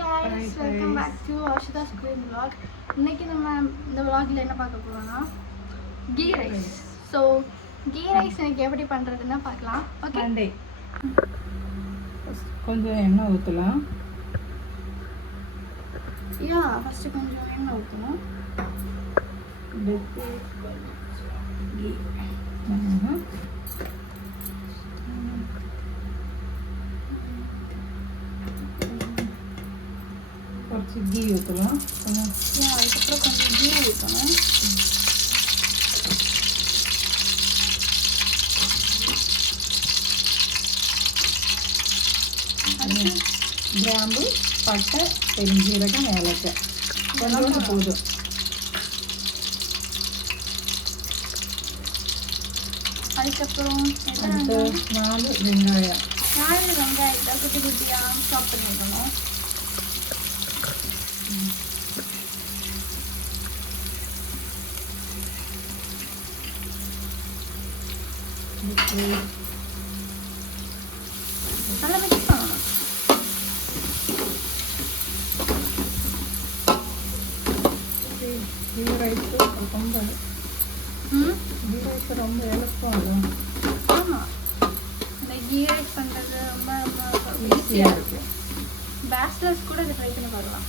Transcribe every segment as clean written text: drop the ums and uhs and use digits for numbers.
Hi guys, welcome back to Arshita's cooking vlog. இன்னைக்கு நம்ம இந்த vlogல என்ன பார்க்க போறோம்னா ghee rice. So ghee rice எனக்கு எப்படி பண்ணுறதுன்னு பார்க்கலாம். ஓகே, கொஞ்சம் எண்ணெய் ஊற்றலாம். ஃபஸ்ட்டு கொஞ்சம் எண்ணெய் ஊற்றணும். கொஞ்சம் கீ ஊற்றலாம். அதுக்கப்புறம் கொஞ்சம் கீ ஊற்றணும். கிராம்பு, பட்டை, பெருஞ்சீரகம், ஏலக்காய் கொஞ்சோண்டு போதும். அதுக்கப்புறம் அடுத்து 4 வெங்காயம். 4 வெங்காயத்தை குட்டி குட்டியாக சாப் பண்ணிக்கணும். நல்லா மிக்ஸ் பண்ணணும். கீ ரைஸ் ரொம்ப எளுப்பம். ஆமாம், இந்த கீ ரைஸ் பண்ணுறது ரொம்ப ரொம்ப ஈஸியாக இருக்குது. பேச்சுலர்ஸ் கூட இதை ட்ரை பண்ணி பார்க்கலாம்.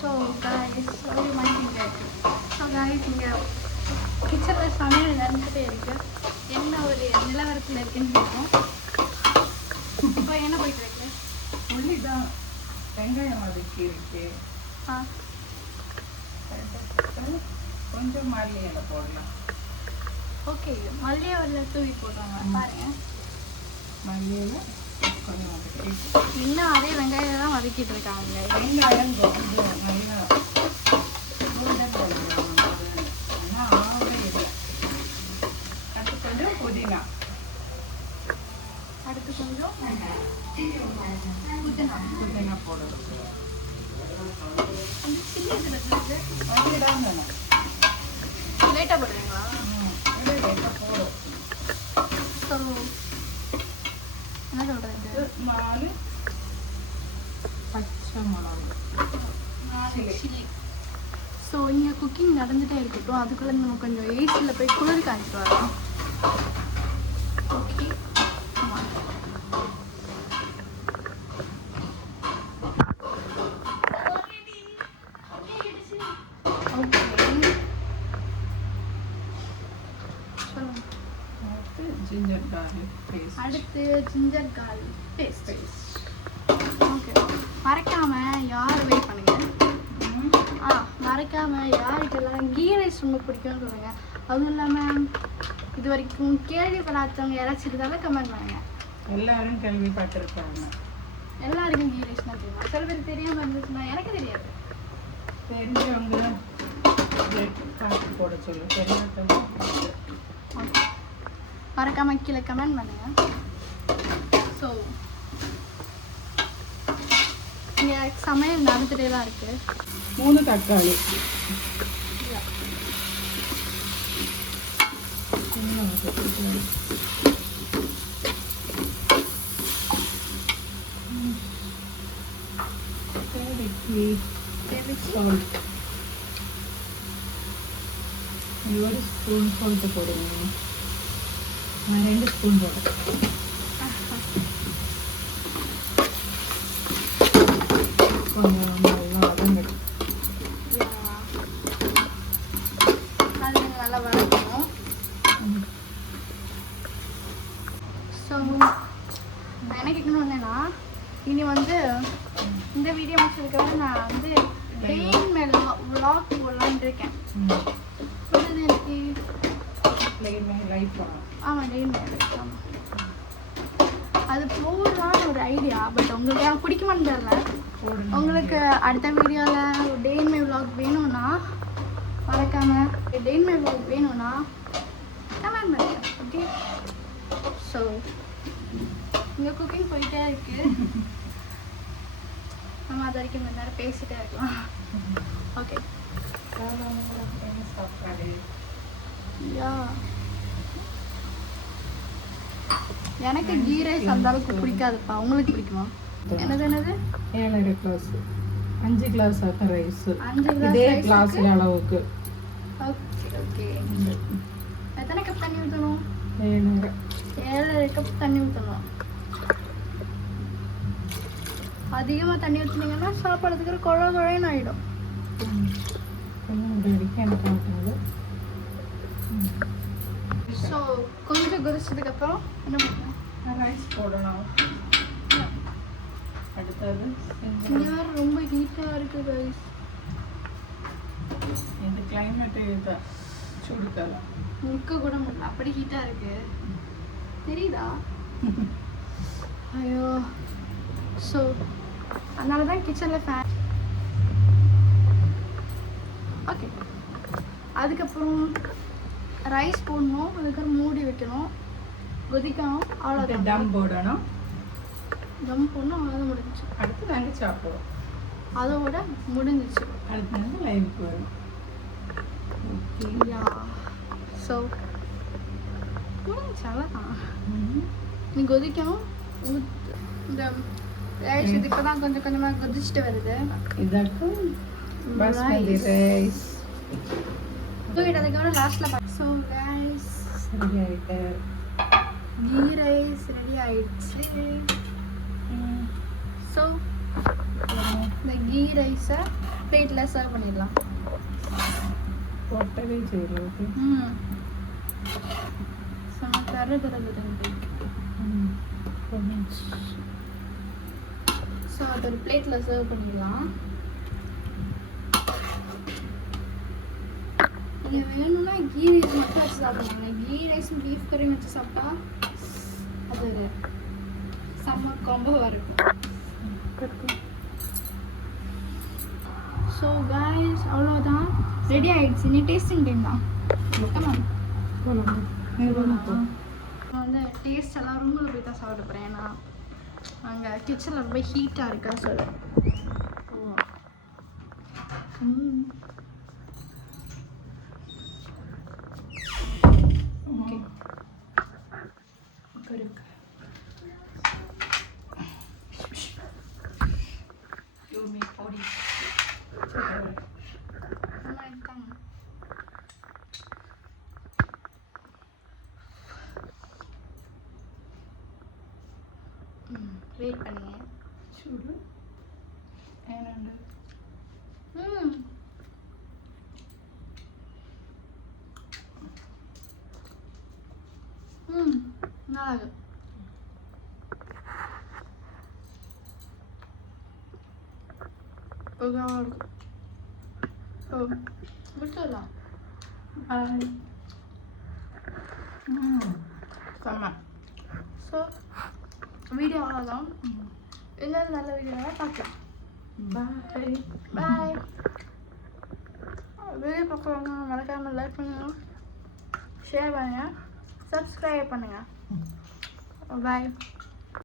ஸோ காய்ஸ், ஒரு மைண்டிங் இருக்குது. ஸோ காய்ஸ், இங்கே கிச்சனில் சமையல் நடந்துகிட்டே இருக்குது. என்ன ஒரு நிலவரத்தில் இருக்குன்னு தெரியும். இப்போ என்ன போயிட்டு இருக்கு? உள்ளி தான், வெங்காயம் வதக்கி இருக்கு. கொஞ்சம் மல்லி இலை போடலாம். ஓகே, மல்லி இலை தூவி போடுறாங்க பாருங்க. மல்லி இலை கொஞ்சம் வதக்கி இன்னும் அதே வெங்காயம் தான் வதக்கிட்டு இருக்காங்க. வெங்காயம் கொஞ்சம் நல்லா கோல்டன் போடலாம். ஆனால் ஆகவே இல்லை. அடுத்து கொஞ்சம் புதினா. அடுத்து கொஞ்சம் புதினா போடணும். அந்த சில்லி இதில் இருக்குது. வதக்கிடாம வேணும். லேட்டாக போடுறீங்களா? லேட்டாக போடும். ஸோ என்ன சொல்கிறது? 4 பச்சை மிளகு. சில்லி. ஸோ இங்கே குக்கிங் நடந்துகிட்டே இருக்கட்டும். அதுக்குள்ளே நம்ம கொஞ்சம் ஏசியில் போய் குளிர் காய்ச்சிட்டு வரலாம். Okay, ginger garlic paste. அடுத்து ஜிஞ்சர் கார்லிக் பேஸ்ட். ஓகே, மறக்காமல் யார் வெயிட் பண்ணுங்க. மறக்காமல் யாருக்கெல்லாம் கீ ரைஸ் ரொம்ப பிடிக்கும்னு சொல்லுங்கள். அதுவும் இல்லாமல் இது வரைக்கும் கேள்விப்படாதவங்க யாராச்சும் இருந்தாலும் கமெண்ட் பண்ணுங்கள். எல்லாரும் கேள்விப்பட்டிருக்காங்க. எல்லாருக்கும் கீ ரைஸ்னா தெரியும். சில பேர் தெரியாமல் இருந்துச்சுன்னா எனக்கு தெரியாது. தெரிஞ்சவங்க காசு போட சொல்லு. தெரியாதவங்க ஓகே, மறக்காமல் கீழே கமெண்ட் பண்ணுங்கள். ஸோ இங்கே சமையல் நடந்துகிட்டே தான் இருக்குது. 3 தக்காளி. ஒரு ஸ்பூன் சொல்லிட்டு போடுங்க. நான் 2 ஸ்பூன் போடுறேன். கொஞ்சம் நல்லா வதங்கட்டும். அது நல்லா வதக்கணும். ஸோ நான் என்ன கேட்கணும் வந்தேன்னா, இனி வந்து இந்த வீடியோ முடிச்சதுக்கப்புறம் நான் வந்து டெயின் மேலே விளாக் போடலான்னு இருக்கேன். எனக்கு ஆமாம், டெயின் மேலே. ஆமாம், அது போடலான்னு ஒரு ஐடியா. பட் உங்களுக்கு எனக்கு பிடிக்குமான்னு தெரியல. உங்களுக்கு அடுத்த வீடியோவில் டெயின் மை விளாக் வேணும்னா மறக்காமல் டெயின் மை விளாக் வேணும்னா கமெண்ட் பண்ணுங்க. ஓகே, ஸோ இங்கே குக்கிங் போயிட்டே இருக்குது. நம்ம அது வரைக்கும் கொஞ்ச நேரம் பேசிட்டே இருக்கலாம். ஓகே, சாப்பாடு. யா எனக்கு கீ ரைஸ் அந்த அளவுக்கு பிடிக்காதுப்பா. உங்களுக்கு பிடிக்குமா? என்னது 7.5 கிளாஸ் 5 கிளாஸ் ஆக்க ரைஸ் 5 கிளாஸ் இதே ரைஸ். கிளாஸ்ல அளவுக்கு. Okay okay. எத்தனை கப் தண்ணி ஊற்றணும்? 7.5 கப் தண்ணி ஊற்றணும். அதிகமாக தண்ணி ஊற்றினீங்கன்னா சாப்பாடுறதுக்கு குழ குழைன்னு ஆகிடும். ஸோ கொஞ்சம் கொதிச்சதுக்கப்புறம் என்ன பண்ணணும்? ரைஸ் போடணும். அடுத்தது இங்கே வேறு ரொம்ப ஹீட்டாக இருக்குது ரைஸ். இந்த கிளைமேட்டு இதுதான் சூடு காலம். நிற்க கூட முடியல, அப்படி ஹீட்டாக இருக்கு. தெரியுதா? ஐயோ. ஸோ அதனால தான் கிச்சனில் ஃபேன். ஓகே, அதுக்கப்புறம் ரைஸ் போடணும், அதுக்கப்புறம் மூடி வைக்கணும், கொதிக்கணும், அவ்வளோதான். டம் போடணும். தம் போடணும், அவ்வளோதான் முடிஞ்சிச்சு. அடுத்து நாங்கள் சாப்பிடுவோம். அதோட முடிஞ்சிச்சு. அடுத்து நாங்கள் லைவுக்கு வரும். யா. ஸோ முடிஞ்சிச்சு, அவ்வளோதான். நீ கொதிக்கணும். இந்த ரைஸ் இது இப்போ தான் கொஞ்சம் கொஞ்சமாக கொதிச்சுட்டு வருது. இதாக்கும் பாஸ்மதி ரைஸ். அதுக்கப்புறம் லாஸ்ட்டில் ஸோ ரைஸ் ரெடி ஆகிட்டு கீ ரைஸ் ரெடி ஆயிடுச்சு. ஸோ இந்த கீ ரைஸை பிளேட்டில் சர்வ் பண்ணிடலாம். போட்டவே செய்யறது. செம்ம கரு ஸோ அது ஒரு பிளேட்டில் சர்வ் பண்ணிடலாம். நீங்கள் வேணும்னா கீ ரைஸ் மட்டும் வச்சு சாப்பிடுவாங்க. கீ ரைஸும் பீஃப் கறியும் வச்சு சாப்பிட்டா அது செம்ம காம்போவாக இருக்கும். ஸோ கைஸ் அவ்வளோதான், ரெடி ஆகிடுச்சு. நீ டேஸ்டிங் டைம் தான். நான் வந்து டேஸ்ட் எல்லாம் ரூமில் போய் தான் சாப்பிட போகிறேன். ஏன்னா அங்கே கிச்சனில் ரொம்ப ஹீட்டாக இருக்கா சொல்ல. ஓகே வெயிட் பண்ணுங்க. சூடு ஏனாண்டு நல்லா இருக்கு. விட்டுடலாம். செம்ம. ஸோ வீடியோ அவ்வளோதான். இன்னொரு நல்ல வீடியோவாக பார்க்கலாம். பாய் பாய். வீடியோ பார்க்குறவங்க மறக்காமல் லைக் பண்ணுங்கள், ஷேர் பண்ணுங்கள், சப்ஸ்கிரைப் பண்ணுங்கள். பாய்.